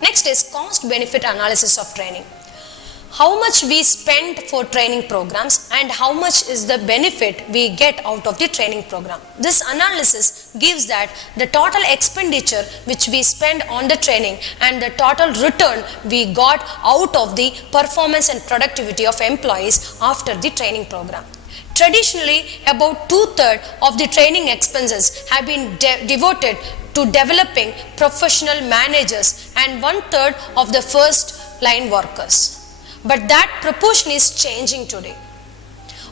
Next is cost benefit analysis of training. How much we spend for training programs and how much is the benefit we get out of the training program. This analysis gives that the total expenditure which we spend on the training and the total return we got out of the performance and productivity of employees after the training program. Traditionally, about 2/3 of the training expenses have been devoted to developing professional managers and 1/3 of the first line workers. But that proportion is changing today.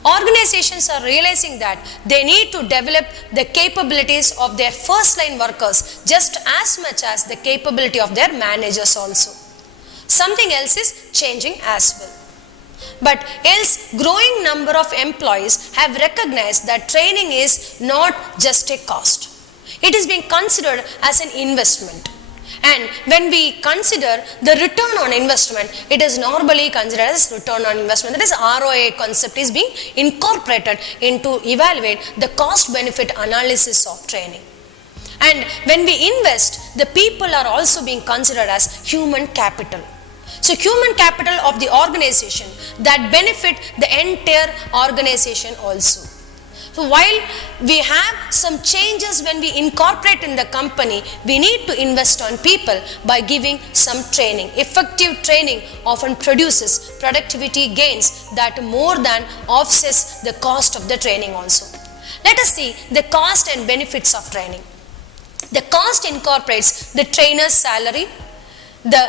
Organizations are realizing that they need to develop the capabilities of their first line workers just as much as the capability of their managers also. Something else is changing as well. But else, growing number of employees have recognized that training is not just a cost. It is being considered as an investment. And when we consider the return on investment, it is normally considered as return on investment. That is ROI concept is being incorporated into evaluate the cost benefit analysis of training. And when we invest, the people are also being considered as human capital. So human capital of the organization that benefit the entire organization also. So while we have some changes when we incorporate in the company, we need to invest on people by giving some training. Effective training often produces productivity gains that more than offsets the cost of the training also. Let us see the cost and benefits of training. The cost incorporates the trainer's salary, the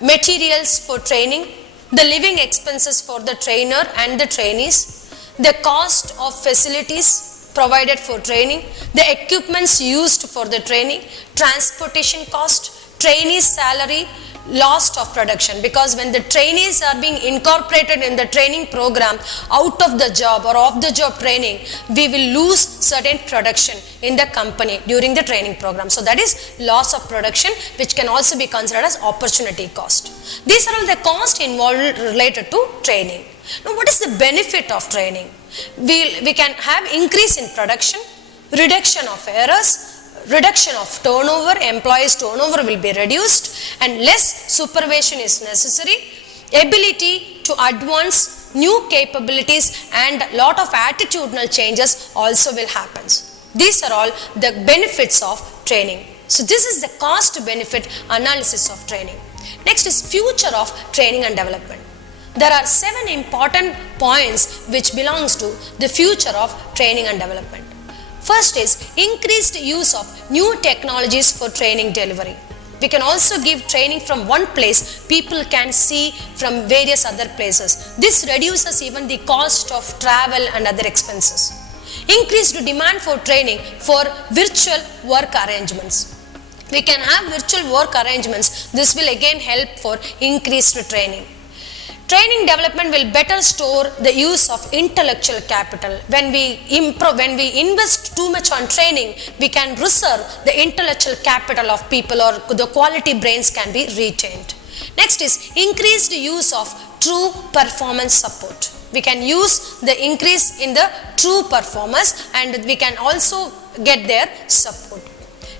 materials for training, the living expenses for the trainer and the trainees, the cost of facilities provided for training, the equipments used for the training, transportation cost, trainees' salary, loss of production. Because when the trainees are being incorporated in the training program out of the job or off the job training, we will lose certain production in the company during the training program. So that is loss of production, which can also be considered as opportunity cost. These are all the costs involved related to training. Now, what is the benefit of training? We can have increase in production, reduction of errors, reduction of turnover, employees turnover will be reduced and less supervision is necessary, ability to advance new capabilities and lot of attitudinal changes also will happen. These are all the benefits of training. So this is the cost benefit analysis of training. Next is future of training and development. There are 7 important points which belongs to the future of training and development. First is increased use of new technologies for training delivery. We can also give training from one place, people can see from various other places. This reduces even the cost of travel and other expenses. Increased demand for training for virtual work arrangements. We can have virtual work arrangements. This will again help for increased training. Training development will better store the use of intellectual capital. When we invest too much on training, we can reserve the intellectual capital of people, or the quality brains can be retained. Next is increased use of true performance support. We can use the increase in the true performers and we can also get their support.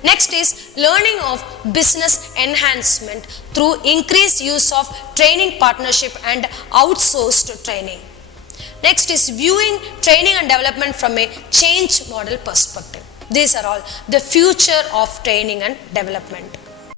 Next is learning of business enhancement through increased use of training partnership and outsourced training. Next is viewing training and development from a change model perspective. These are all the future of training and development.